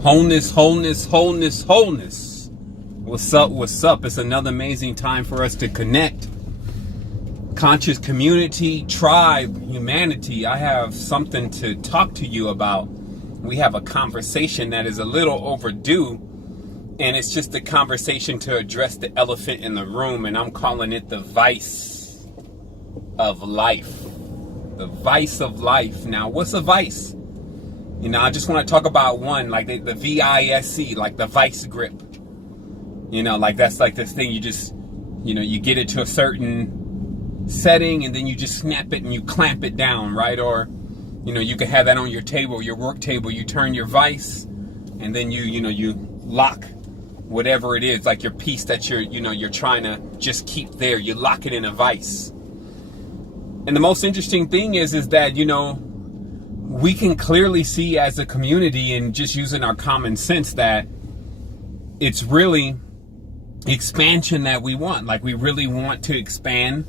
Wholeness, wholeness, wholeness, wholeness. What's up? What's up? It's another amazing time for us to connect. Conscious community, tribe, humanity. I have something to talk to you about. We have a conversation that is a little overdue, and it's just a conversation to address the elephant in the room, and I'm calling it the vice of life. The vice of life. Now, what's a vice? You know, I just want to talk about one, like the VISE, like the vice grip. You know, like that's like this thing you just, you know, you get it to a certain setting and then you just snap it and you clamp it down, right? Or, you know, you could have that on your table, your work table. You turn your vice and then you lock whatever it is, like your piece that you're trying to just keep there. You lock it in a vice. And the most interesting thing is that, you know, we can clearly see as a community and just using our common sense that it's really expansion that we want. Like we really want to expand,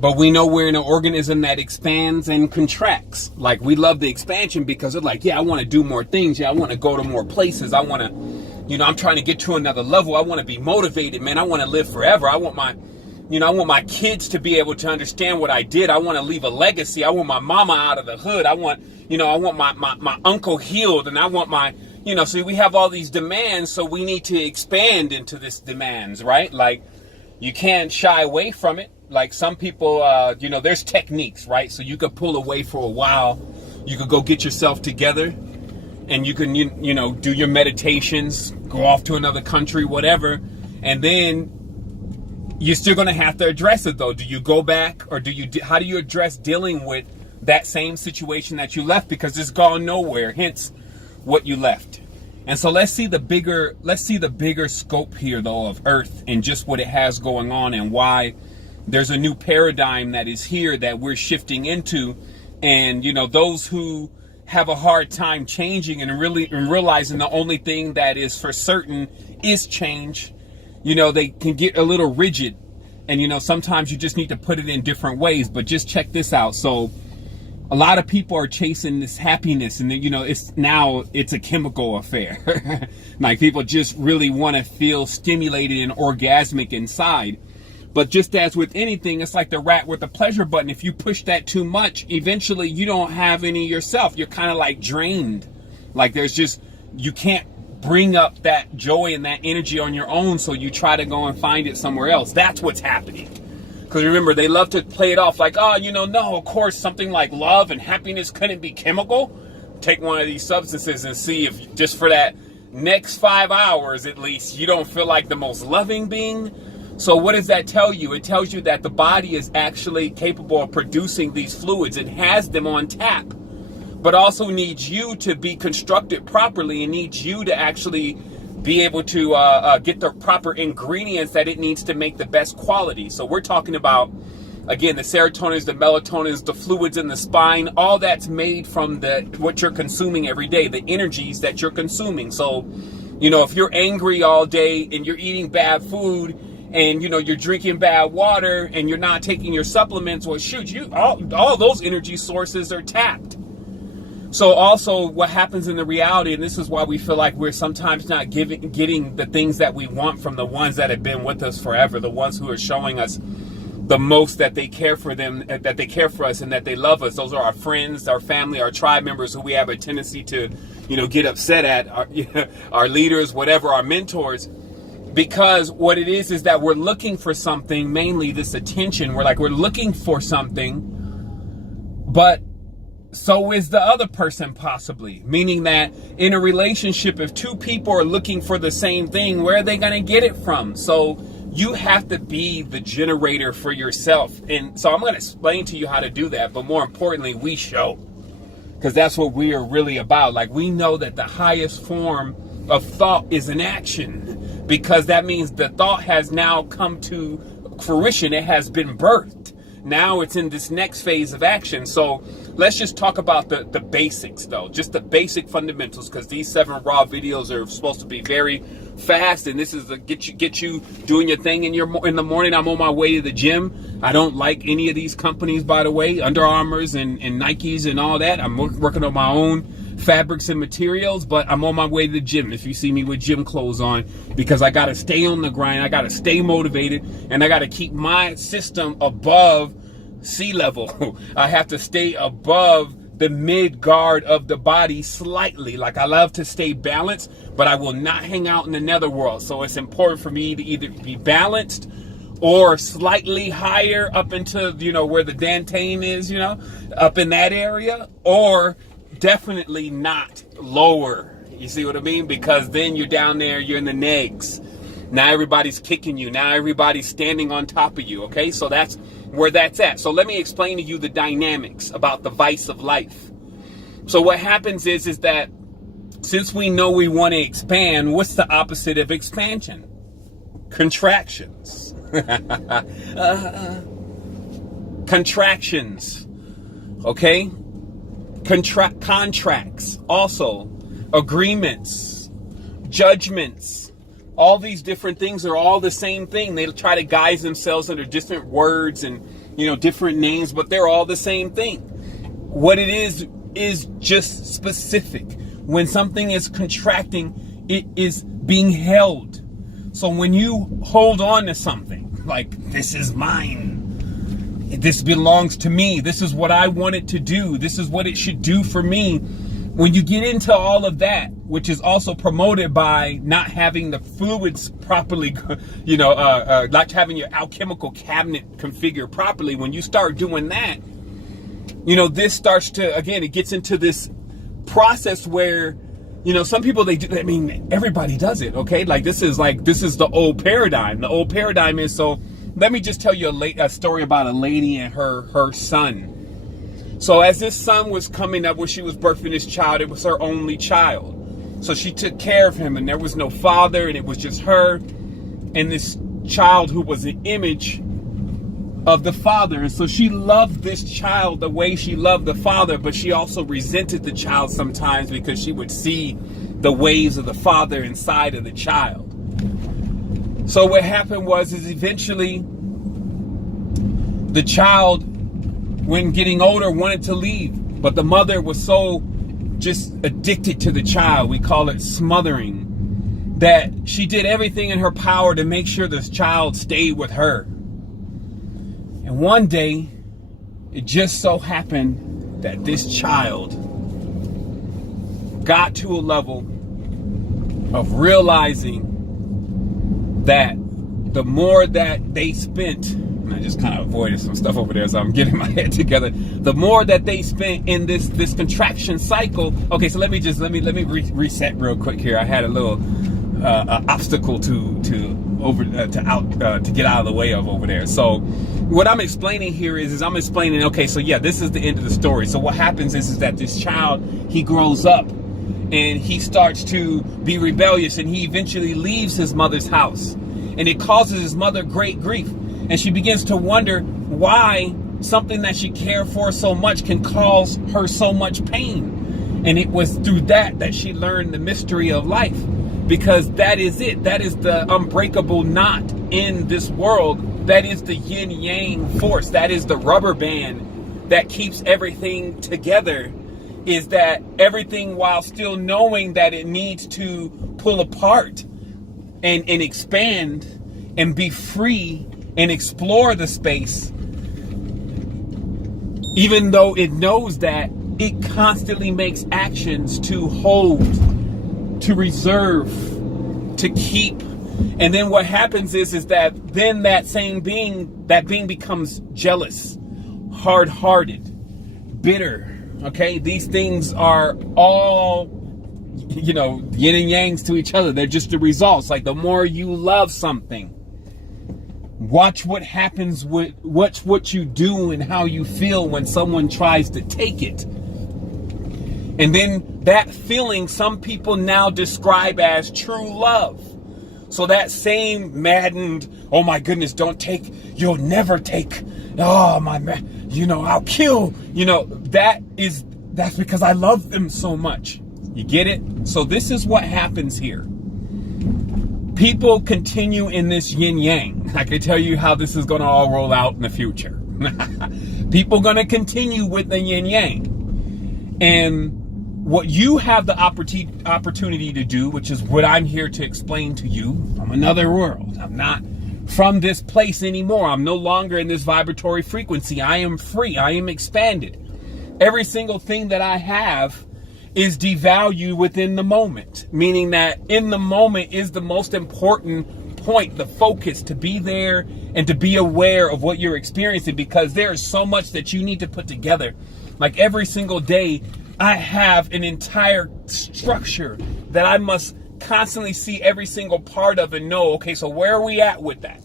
but we know we're in an organism that expands and contracts. Like we love the expansion because it's like, yeah, I want to do more things. Yeah, I want to go to more places. I want to, you know, I'm trying to get to another level. I want to be motivated, man. I want to live forever. I want my kids to be able to understand what I did. I want to leave a legacy. I want my mama out of the hood. I want my uncle healed, and I want my, so we have all these demands, so we need to expand into this demands, right? Like you can't shy away from it. Like some people, there's techniques, right? So you could pull away for a while. You could go get yourself together and you can, do your meditations, go off to another country, whatever. And then you're still going to have to address it though. Do you go back or how do you address dealing with that same situation that you left because it's gone nowhere, hence what you left. And so let's see the bigger scope here though of Earth and just what it has going on and why there's a new paradigm that is here that we're shifting into. And, those who have a hard time changing and realizing the only thing that is for certain is change. They can get a little rigid and, sometimes you just need to put it in different ways, but just check this out. So a lot of people are chasing this happiness and, it's a chemical affair. Like people just really want to feel stimulated and orgasmic inside. But just as with anything, it's like the rat with the pleasure button. If you push that too much, eventually you don't have any yourself. You're kind of like drained. Like you can't bring up that joy and that energy on your own, so you try to go and find it somewhere else. That's what's happening. Because remember, they love to play it off like, no, of course, something like love and happiness couldn't be chemical. Take one of these substances and see if just for that next 5 hours, at least, you don't feel like the most loving being. So what does that tell you? It tells you that the body is actually capable of producing these fluids. It has them on tap, but also needs you to be constructed properly and needs you to actually be able to get the proper ingredients that it needs to make the best quality. So we're talking about, again, the serotonins, the melatonins, the fluids in the spine, all that's made from what you're consuming every day, the energies that you're consuming. So, if you're angry all day and you're eating bad food and, you're drinking bad water and you're not taking your supplements, well, shoot, all those energy sources are tapped. So also what happens in the reality, and this is why we feel like we're sometimes not getting the things that we want from the ones that have been with us forever, the ones who are showing us the most that they care for them, that they care for us and that they love us. Those are our friends, our family, our tribe members who we have a tendency to, get upset at, our leaders, whatever, our mentors. Because what it is that we're looking for something, mainly this attention. We're looking for something, but so is the other person possibly. Meaning that in a relationship, if two people are looking for the same thing, where are they going to get it from? So you have to be the generator for yourself. And so I'm going to explain to you how to do that. But more importantly, we show. Because that's what we are really about. Like we know that the highest form of thought is an action. Because that means the thought has now come to fruition. It has been birthed. Now it's in this next phase of action. So let's just talk about the basics though, just the basic fundamentals, because these 7 raw videos are supposed to be very fast, and this is to get you doing your thing in the morning. I'm on my way to the gym. I don't like any of these companies, by the way, Under Armours and Nikes and all that. I'm working on my own fabrics and materials, but I'm on my way to the gym if you see me with gym clothes on, because I got to stay on the grind. I got to stay motivated, and I got to keep my system above sea level. I have to stay above the mid guard of the body slightly. Like, I love to stay balanced, but I will not hang out in the netherworld. So it's important for me to either be balanced or slightly higher up into, where the Dantane is, up in that area, or definitely not lower. You see what I mean? Because then you're down there, you're in the negs. Now everybody's kicking you. Now everybody's standing on top of you. Okay, so that's where that's at. So let me explain to you the dynamics about the vice of life. So what happens is that since we know we want to expand, what's the opposite of expansion? Contractions. Contractions. Okay? Contracts. Also, agreements, judgments. All these different things are all the same thing. They try to guise themselves under different words and, different names, but they're all the same thing. What it is just specific. When something is contracting, it is being held. So when you hold on to something, like, this is mine, this belongs to me, this is what I want it to do, this is what it should do for me. When you get into all of that, which is also promoted by not having the fluids properly, not having your alchemical cabinet configured properly, when you start doing that, this starts to, again, it gets into this process where, some people, everybody does it, okay? This is the old paradigm. The old paradigm is, so let me just tell you a story about a lady and her son. So as this son was coming up, when she was birthing this child, it was her only child. So she took care of him, and there was no father, and it was just her and this child who was an image of the father. And so she loved this child the way she loved the father, but she also resented the child sometimes because she would see the ways of the father inside of the child. So what happened is eventually the child, when getting older, wanted to leave, but the mother was so just addicted to the child, we call it smothering, that she did everything in her power to make sure this child stayed with her. And one day, it just so happened that this child got to a level of realizing that the more that they spent, and I just kind of avoided some stuff over there, so I'm getting my head together. The more that they spent in this contraction cycle. Okay, so let me reset real quick here. I had a little obstacle to get out of the way of over there. So what I'm explaining here is I'm explaining, okay, so yeah, this is the end of the story. So what happens is that this child, he grows up and he starts to be rebellious, and he eventually leaves his mother's house, and it causes his mother great grief. And she begins to wonder why something that she cared for so much can cause her so much pain. And it was through that she learned the mystery of life, because that is it. That is the unbreakable knot in this world. That is the yin yang force. That is the rubber band that keeps everything together, is that everything, while still knowing that it needs to pull apart and expand and be free and explore the space, even though it knows that, it constantly makes actions to hold, to reserve, to keep. And then what happens is that then that being becomes jealous, hard-hearted, bitter. Okay, these things are all, yin and yangs to each other. They're just the results. Like, the more you love something, watch what happens with what you do and how you feel when someone tries to take it. And then that feeling, some people now describe as true love. So that same maddened, oh my goodness, don't take, you'll never take, oh my man, I'll kill, that's because I love them so much. You get it? So this is what happens here. People continue in this yin yang. I can tell you how this is going to all roll out in the future. People going to continue with the yin yang. And what you have the opportunity to do, which is what I'm here to explain to you from another world. I'm not from this place anymore. I'm no longer in this vibratory frequency. I am free. I am expanded. Every single thing that I have is devalued within the moment, meaning that in the moment is the most important point, the focus, to be there and to be aware of what you're experiencing, because there is so much that you need to put together. Like every single day, I have an entire structure that I must constantly see every single part of and know, okay, so where are we at with that?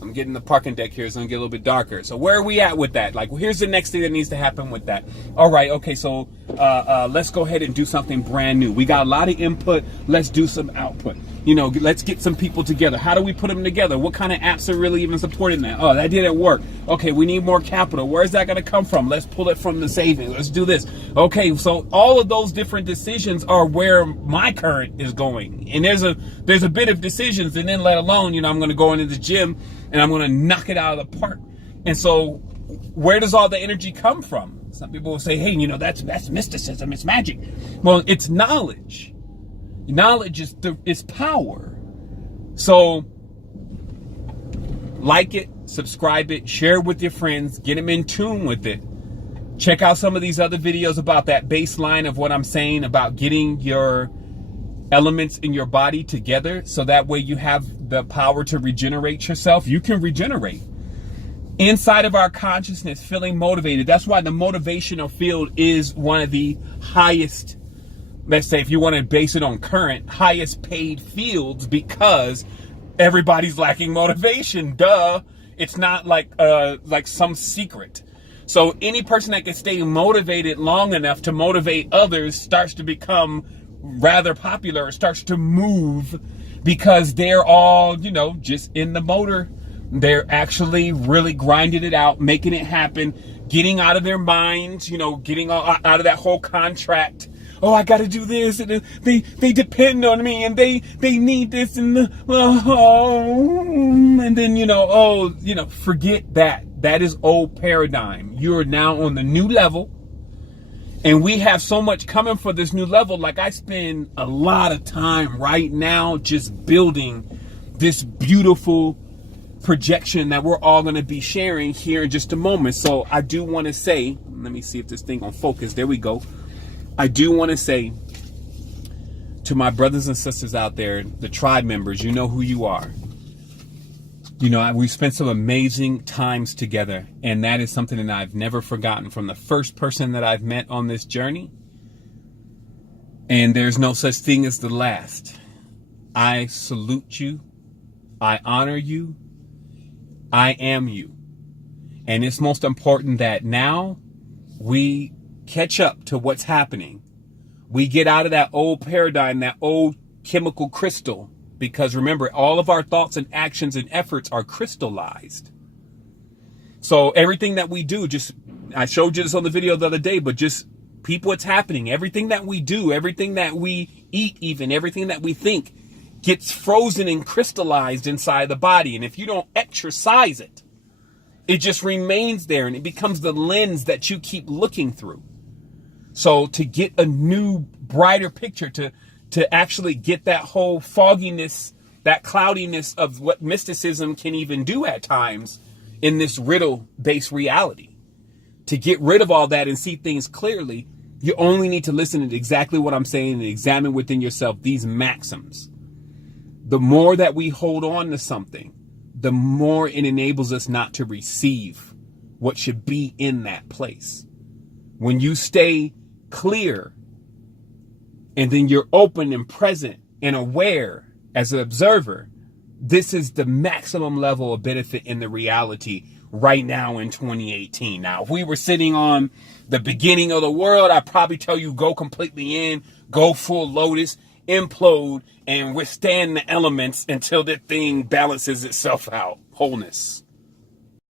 I'm getting the parking deck here, so it's going to get a little bit darker. So where are we at with that? Like, well, here's the next thing that needs to happen with that. All right, okay, so let's go ahead and do something brand new. We got a lot of input. Let's do some output. You know, let's get some people together. How do we put them together? What kind of apps are really even supporting that? Oh, that didn't work. Okay, we need more capital. Where's that going to come from? Let's pull it from the savings. Let's do this. Okay, so all of those different decisions are where my current is going. And there's a bit of decisions, and then let alone, you know, I'm going to go into the gym and I'm going to knock it out of the park. And so where does all the energy come from? Some people will say, hey, you know, that's mysticism. It's magic. Well, it's knowledge. Knowledge is power. So like it, subscribe it, share it with your friends, get them in tune with it. Check out some of these other videos about that baseline of what I'm saying about getting your elements in your body together, so that way you have the power to regenerate yourself. You can regenerate inside of our consciousness, feeling motivated. That's why the motivational field is one of the highest, let's say if you want to base it on current, highest paid fields, because everybody's lacking motivation. Duh. It's not like some secret. So any person that can stay motivated long enough to motivate others starts to become rather popular, starts to move, because they're all, you know, just in the motor. They're actually really grinding it out, making it happen, getting out of their minds, you know, getting out of that whole contract. Oh, I got to do this, and they depend on me, and they need this, and and then, you know, forget that. That is old paradigm. You are now on the new level, and we have so much coming for this new level. Like, I spend a lot of time right now just building this beautiful projection that we're all going to be sharing here in just a moment. So I do want to say, let me see if this thing on focus. There we go. I do want to say to my brothers and sisters out there, the tribe members, you know who you are. You know, we spent some amazing times together, and that is something that I've never forgotten from the first person that I've met on this journey. And there's no such thing as the last. I salute you. I honor you. I am you. And it's most important that now we catch up to what's happening. We get out of that old paradigm, that old chemical crystal, because remember, all of our thoughts and actions and efforts are crystallized. So everything that we do, I showed you this on the video the other day, but just peep what's happening. Everything that we do, everything that we eat, even everything that we think, gets frozen and crystallized inside the body. And if you don't exercise it, it just remains there, and it becomes the lens that you keep looking through. So to get a new, brighter picture, to actually get that whole fogginess, that cloudiness of what mysticism can even do at times in this riddle-based reality, to get rid of all that and see things clearly, you only need to listen to exactly what I'm saying and examine within yourself these maxims. The more that we hold on to something, the more it enables us not to receive what should be in that place. When you stay clear, and then you're open and present and aware as an observer, this is the maximum level of benefit in the reality right now in 2018. Now, if we were sitting on the beginning of the world, I'd probably tell you go completely in, go full lotus, implode, and withstand the elements until the thing balances itself out. Wholeness.